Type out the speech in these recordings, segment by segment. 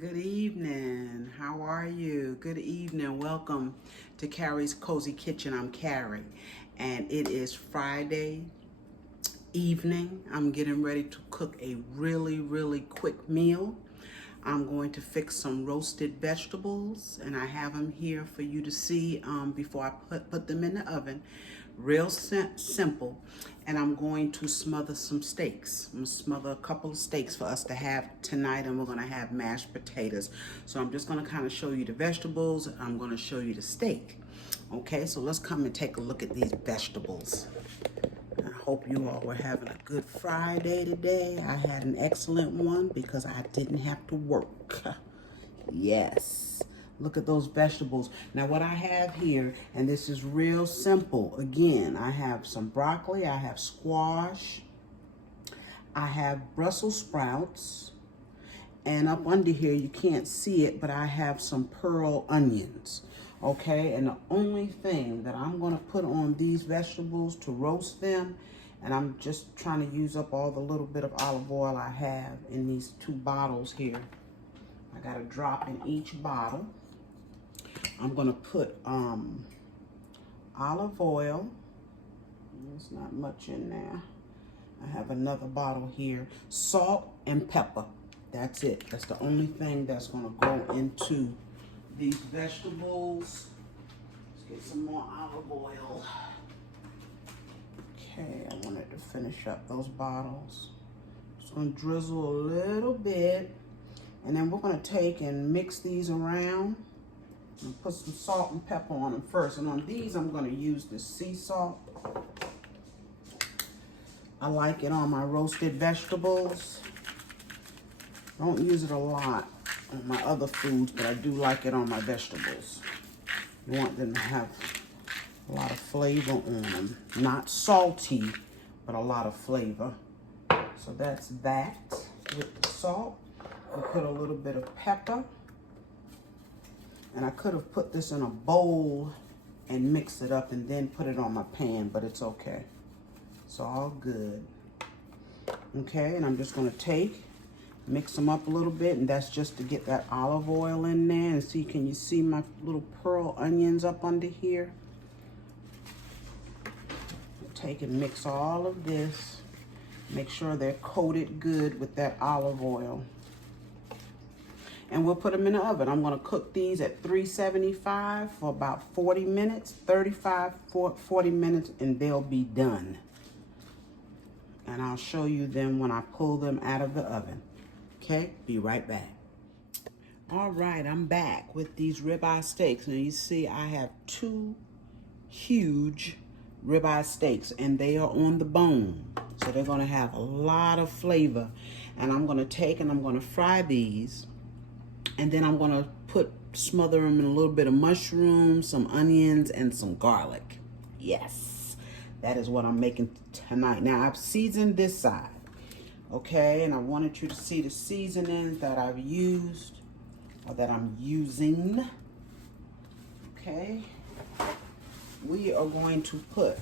Good evening. How are you? Good evening. Welcome to Carrie's Cozy Kitchen. I'm Carrie, and it is Friday evening. I'm getting ready to cook a really quick meal. I'm going to fix some roasted vegetables, and I have them here for you to see before I put them in the oven. Real simple. And I'm going to smother some steaks. I'm going to smother a couple of steaks for us to have tonight, and we're going to have mashed potatoes. So I'm just going to kind of show you the vegetables. I'm going to show you the steak. Okay, so let's come and take a look at these vegetables. I hope you all were having a good Friday today. I had an excellent one because I didn't have to work. Yes. Look at those vegetables. Now what I have here, and this is real simple. Again, I have some broccoli, I have squash, I have Brussels sprouts, and up under here, you can't see it, but I have some pearl onions. Okay, and the only thing that I'm gonna put on these vegetables to roast them, and I'm just trying to use up all the little bit of olive oil I have in these 2 bottles here. I got a drop in each bottle. I'm gonna put olive oil. There's not much in there. I have another bottle here. Salt and pepper. That's it. That's the only thing that's gonna go into these vegetables. Let's get some more olive oil. Okay, I wanted to finish up those bottles. Just gonna drizzle a little bit, and then we're gonna take and mix these around and put some salt and pepper on them first. And on these, I'm gonna use the sea salt. I like it on my roasted vegetables. Don't use it a lot on my other foods, but I do like it on my vegetables. You want them to have a lot of flavor on them. Not salty, but a lot of flavor. So that's that with the salt. We'll put a little bit of pepper. And I could have put this in a bowl and mixed it up and then put it on my pan, but it's okay. It's all good. Okay, and I'm just gonna mix them up a little bit, and that's just to get that olive oil in there. And see, can you see my little pearl onions up under here? Take and mix all of this. Make sure they're coated good with that olive oil. And we'll put them in the oven. I'm gonna cook these at 375 for about 40 minutes, 40 minutes, and they'll be done. And I'll show you them when I pull them out of the oven. Okay, be right back. All right, I'm back with these ribeye steaks. Now you see I have 2 huge ribeye steaks, and they are on the bone. So they're gonna have a lot of flavor. And I'm gonna take and I'm gonna fry these. And then I'm gonna smother them in a little bit of mushrooms, some onions, and some garlic. Yes, that is what I'm making tonight. Now I've seasoned this side, okay? And I wanted you to see the seasonings that I've used, or that I'm using, okay? We are going to put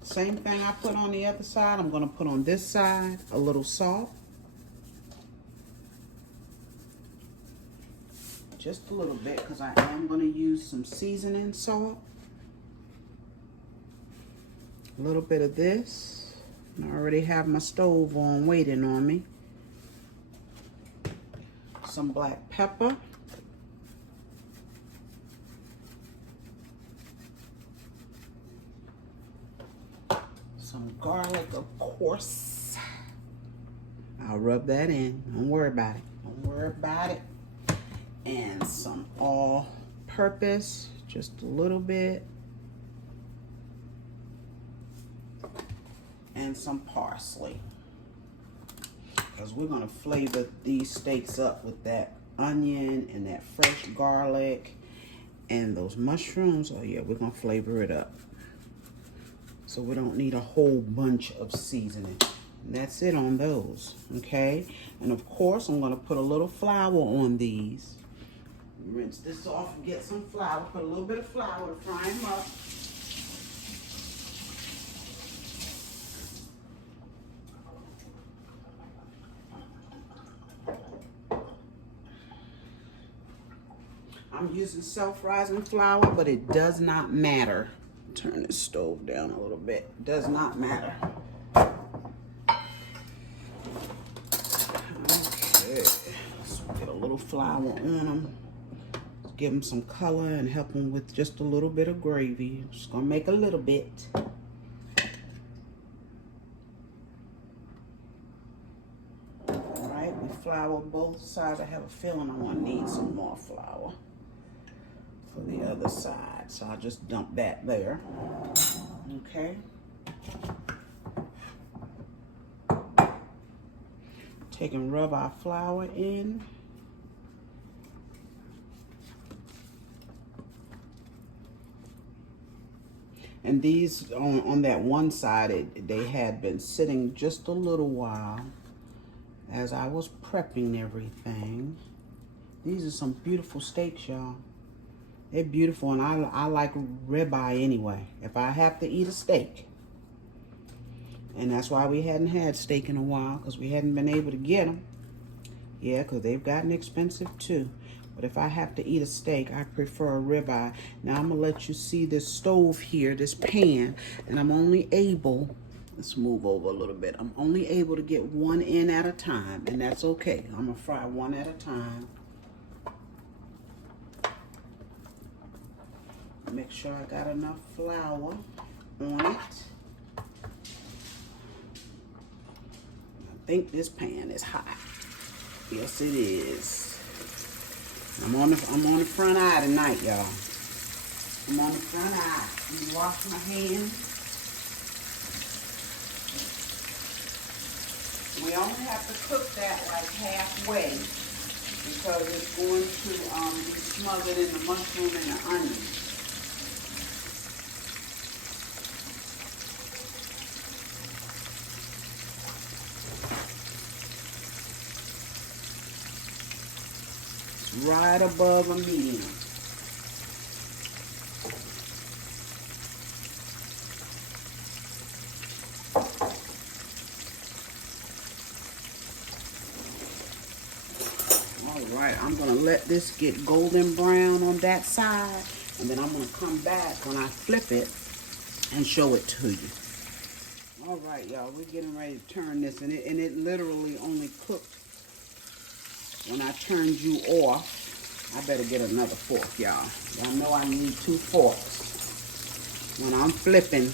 the same thing I put on the other side. I'm gonna put on this side a little salt. Just a little bit, because I am going to use some seasoning salt. A little bit of this. I already have my stove on waiting on me. Some black pepper. Some garlic, of course. I'll rub that in. Don't worry about it. Don't worry about it. And some all-purpose, just a little bit, and some parsley, because we're going to flavor these steaks up with that onion and that fresh garlic and those mushrooms. Oh yeah, we're going to flavor it up, so we don't need a whole bunch of seasoning. And that's it on those, okay? And of course, I'm going to put a little flour on these. Rinse this off and get some flour. Put a little bit of flour to fry them up. I'm using self-rising flour, but it does not matter. Turn this stove down a little bit. It does not matter. Okay, so get a little flour on them. Give them some color and help them with just a little bit of gravy. Just gonna make a little bit. All right, we flour both sides. I have a feeling I'm gonna need some more flour for the other side, so I'll just dump that there. Okay. Take and rub our flour in. And these on that one side, they had been sitting just a little while as I was prepping everything. These are some beautiful steaks, y'all. They're beautiful, and I like ribeye anyway, if I have to eat a steak. And that's why we hadn't had steak in a while, because we hadn't been able to get them. Yeah, because they've gotten expensive too. But if I have to eat a steak, I prefer a ribeye. Now I'm going to let you see this stove here, this pan, and I'm only able, let's move over a little bit. I'm only able to get one in at a time, and that's okay. I'm going to fry one at a time. Make sure I got enough flour on it. I think this pan is hot. Yes, it is. I'm on the front eye tonight, y'all. I'm on the front eye. Let me wash my hands. We only have to cook that like halfway because it's going to be smothered in the mushroom and the onion. Right above a medium. All right, I'm gonna let this get golden brown on that side, and then I'm gonna come back when I flip it and show it to you. All right, y'all, we're getting ready to turn this, and it literally only cooked when I turned you off. I better get another fork, y'all. Y'all know I need 2 forks. When I'm flipping,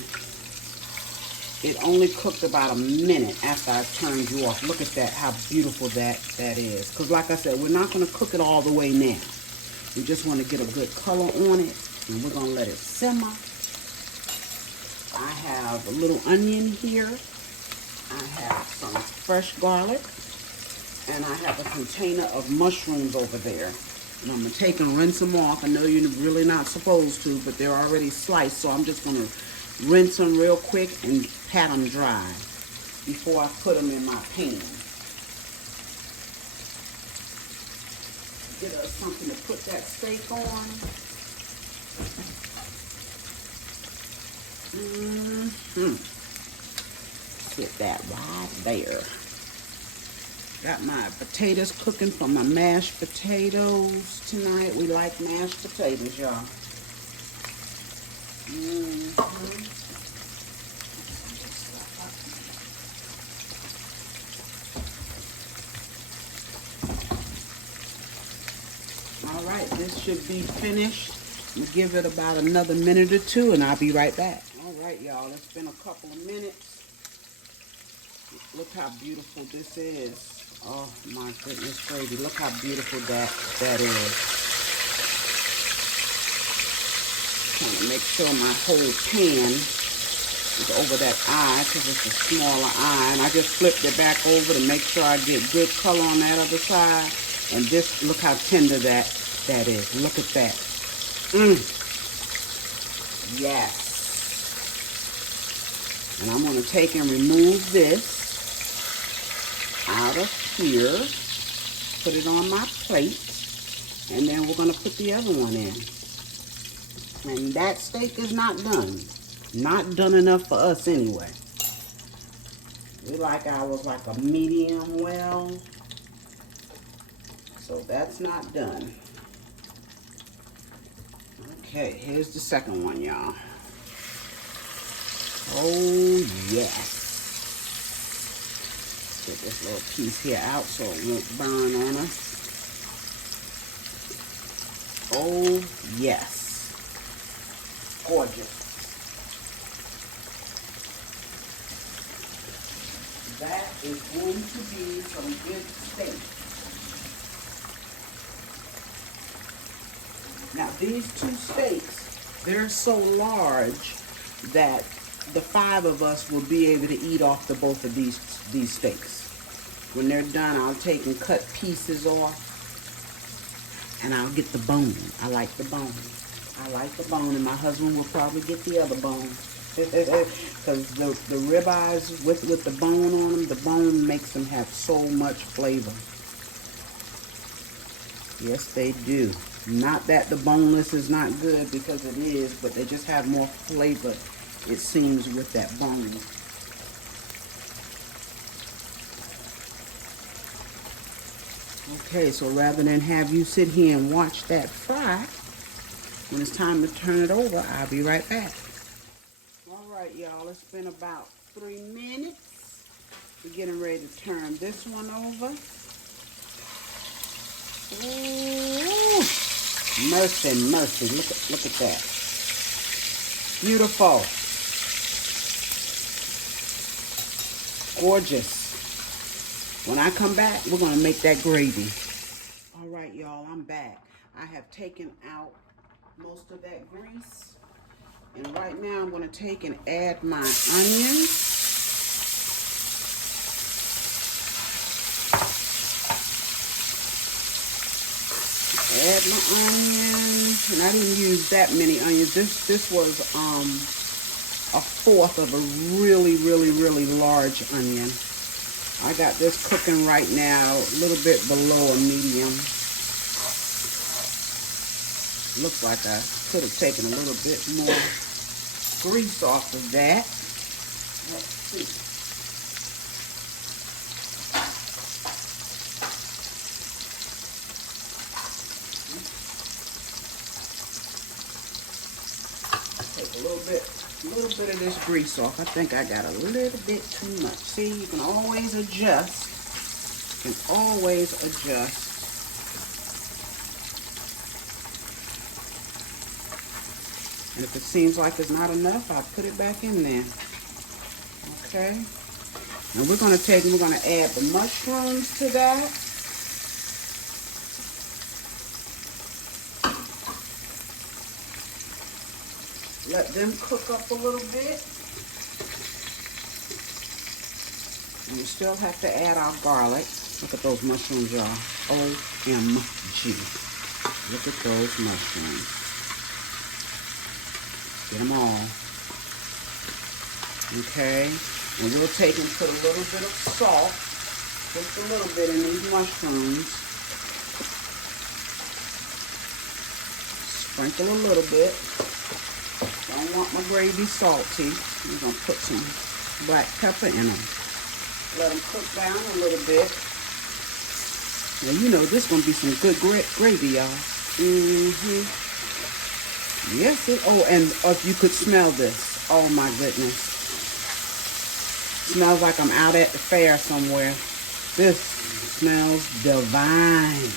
it only cooked about a minute after I turned you off. Look at that, how beautiful that is. Because like I said, we're not going to cook it all the way now. We just want to get a good color on it, and we're going to let it simmer. I have a little onion here. I have some fresh garlic. And I have a container of mushrooms over there. And I'm going to take and rinse them off. I know you're really not supposed to, but they're already sliced. So I'm just going to rinse them real quick and pat them dry before I put them in my pan. Get us something to put that steak on. Sit that right there. Got my potatoes cooking for my mashed potatoes tonight. We like mashed potatoes, y'all. All right, this should be finished. I'm gonna give it about another minute or 2, and I'll be right back. All right, y'all, it's been a couple of minutes. Look how beautiful this is. Oh my goodness, crazy. Look how beautiful that is. Trying to make sure my whole pan is over that eye because it's a smaller eye. And I just flipped it back over to make sure I get good color on that other side. And this, look how tender that is. Look at that. Yes. And I'm going to take and remove this out of here, put it on my plate, and then we're going to put the other one in. And that steak is not done. Not done enough for us anyway. We like ours like a medium well, so that's not done. Okay, here's the second one, y'all. Oh, yes. Get this little piece here out so it won't burn on us. Oh, yes. Gorgeous. That is going to be some good steak. Now, these two steaks, they're so large that the 5 of us will be able to eat off the both of these steaks. When they're done, I'll take and cut pieces off, and I'll get the bone. I like the bone. I like the bone, and my husband will probably get the other bone. Because the ribeyes with the bone on them, the bone makes them have so much flavor. Yes, they do. Not that the boneless is not good, because it is, but they just have more flavor, it seems, with that bone. Okay, so rather than have you sit here and watch that fry, when it's time to turn it over, I'll be right back. All right, y'all, it's been about 3 minutes. We're getting ready to turn this one over. Ooh, mercy, mercy, look at that. Beautiful. Gorgeous. When I come back, we're gonna make that gravy. All right, y'all, I'm back. I have taken out most of that grease. And right now I'm gonna take and add my onions. Add my onions, and I didn't use that many onions. This was a 1/4 of a really, really, really large onion. I got this cooking right now a little bit below a medium. Looks like I could have taken a little bit more grease off of that. Let's see. Take a little bit of this grease off. I think I got a little bit too much. See, you can always adjust. You can always adjust. And if it seems like it's not enough, I'll put it back in there. Okay. And we're gonna add the mushrooms to that. Let them cook up a little bit. And we still have to add our garlic. Look at those mushrooms, y'all. OMG. Look at those mushrooms. Get them all. Okay. And we'll take and put a little bit of salt, just a little bit in these mushrooms. Sprinkle a little bit. Don't want my gravy salty. I'm going to put some black pepper in them. Let them cook down a little bit. Now, you know this is going to be some good gravy, y'all. Yes, and if you could smell this. Oh, my goodness. Smells like I'm out at the fair somewhere. This smells divine.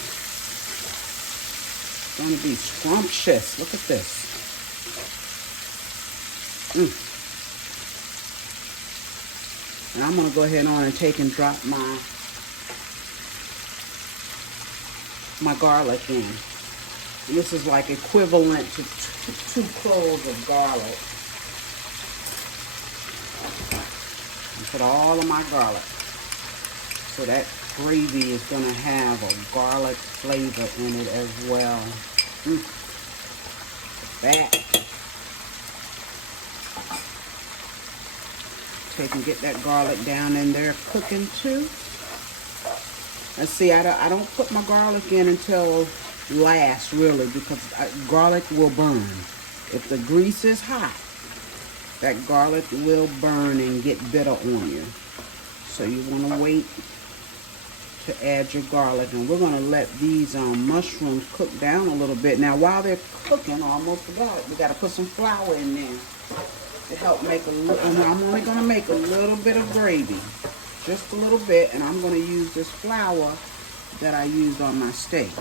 It's going to be scrumptious. Look at this. And I'm going to go ahead on and take and drop my garlic in. And this is like equivalent to 2 cloves of garlic. And put all of my garlic. So that gravy is going to have a garlic flavor in it as well. That. Take and get that garlic down in there cooking too. And see, I don't put my garlic in until last, really, because garlic will burn. If the grease is hot, that garlic will burn and get bitter on you. So you want to wait to add your garlic. And we're going to let these mushrooms cook down a little bit. Now, while they're cooking, I almost forgot it, we got to put some flour in there to help make a little. I'm only going to make a little bit of gravy, just a little bit, and I'm going to use this flour that I used on my steak.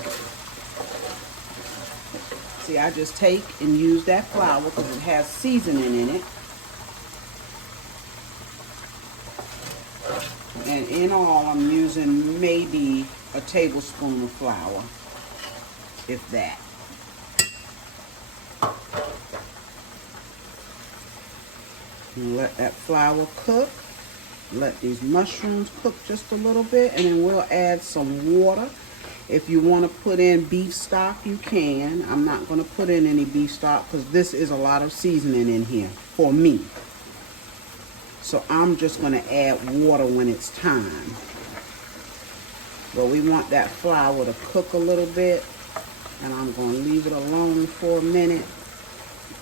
See, I just take and use that flour because it has seasoning in it. And in all, I'm using maybe a tablespoon of flour, if that. And let that flour cook. Let these mushrooms cook just a little bit, and then we'll add some water. If you want to put in beef stock, you can. I'm not going to put in any beef stock because this is a lot of seasoning in here for me. So I'm just going to add water when it's time. But we want that flour to cook a little bit, and I'm going to leave it alone for a minute.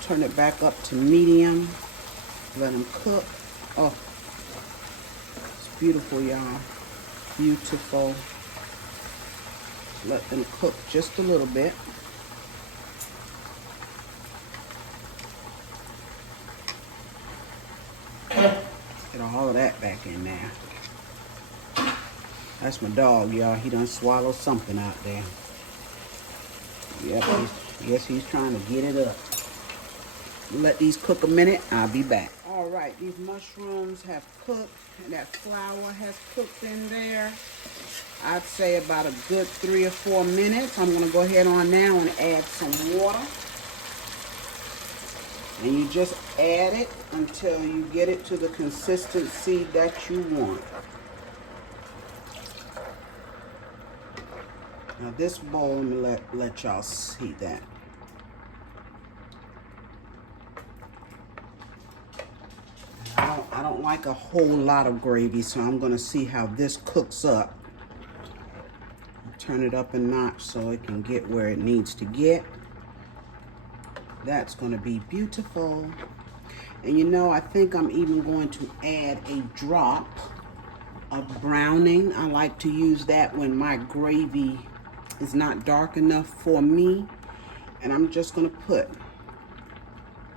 Turn it back up to medium. Let them cook. Oh, it's beautiful, y'all. Beautiful. Let them cook just a little bit. Get all of that back in there. That's my dog, y'all. He done swallowed something out there. Yep, yes, he's trying to get it up. Let these cook a minute. I'll be back. All right, these mushrooms have cooked, and that flour has cooked in there. I'd say about a good 3 or 4 minutes. I'm going to go ahead on now and add some water. And you just add it until you get it to the consistency that you want. Now this bowl, let me let y'all see that. I don't like a whole lot of gravy, so I'm going to see how this cooks up. Turn it up a notch so it can get where it needs to get. That's going to be beautiful. And you know, I think I'm even going to add a drop of browning. I like to use that when my gravy is not dark enough for me. And I'm just going to put,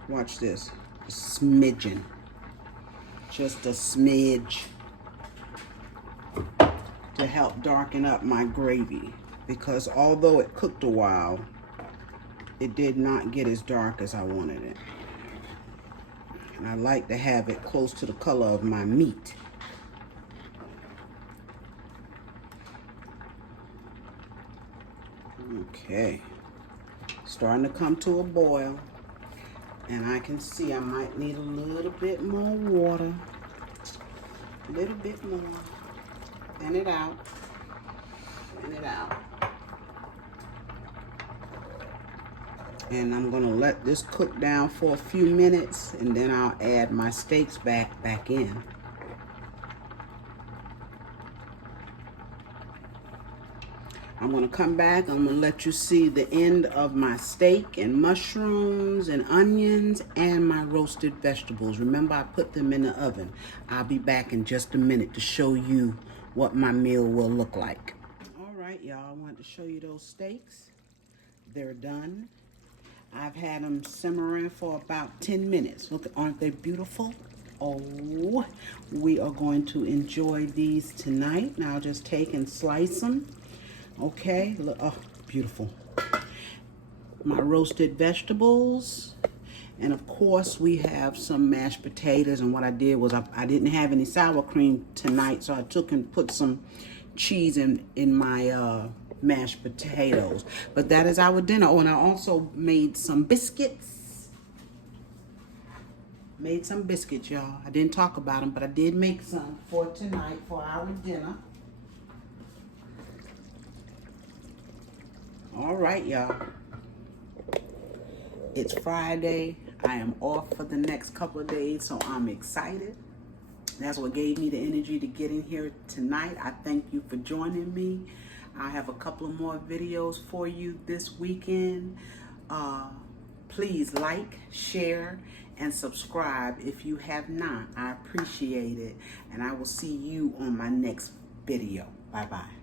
watch this, a smidgen. Just a smidge to help darken up my gravy. Because although it cooked a while, it did not get as dark as I wanted it. And I like to have it close to the color of my meat. Okay. Starting to come to a boil. And I can see I might need a little bit more water. A little bit more. Thin it out. Thin it out. And I'm going to let this cook down for a few minutes, and then I'll add my steaks back in. I'm going to come back. I'm going to let you see the end of my steak and mushrooms and onions and my roasted vegetables. Remember, I put them in the oven. I'll be back in just a minute to show you what my meal will look like. All right, y'all. I wanted to show you those steaks. They're done. I've had them simmering for about 10 minutes. Look, aren't they beautiful? Oh, we are going to enjoy these tonight. Now I'll just take and slice them. Okay, look, oh, beautiful. My roasted vegetables. And of course, we have some mashed potatoes. And what I did was I didn't have any sour cream tonight, so I took and put some cheese in my mashed potatoes. But that is our dinner. Oh, and I also made some biscuits. Made some biscuits, y'all. I didn't talk about them, but I did make some for tonight for our dinner. All right, y'all. It's Friday. I am off for the next couple of days, so I'm excited. That's what gave me the energy to get in here tonight. I thank you for joining me. I have a couple of more videos for you this weekend. Please like, share, and subscribe if you have not. I appreciate it. And I will see you on my next video. Bye-bye.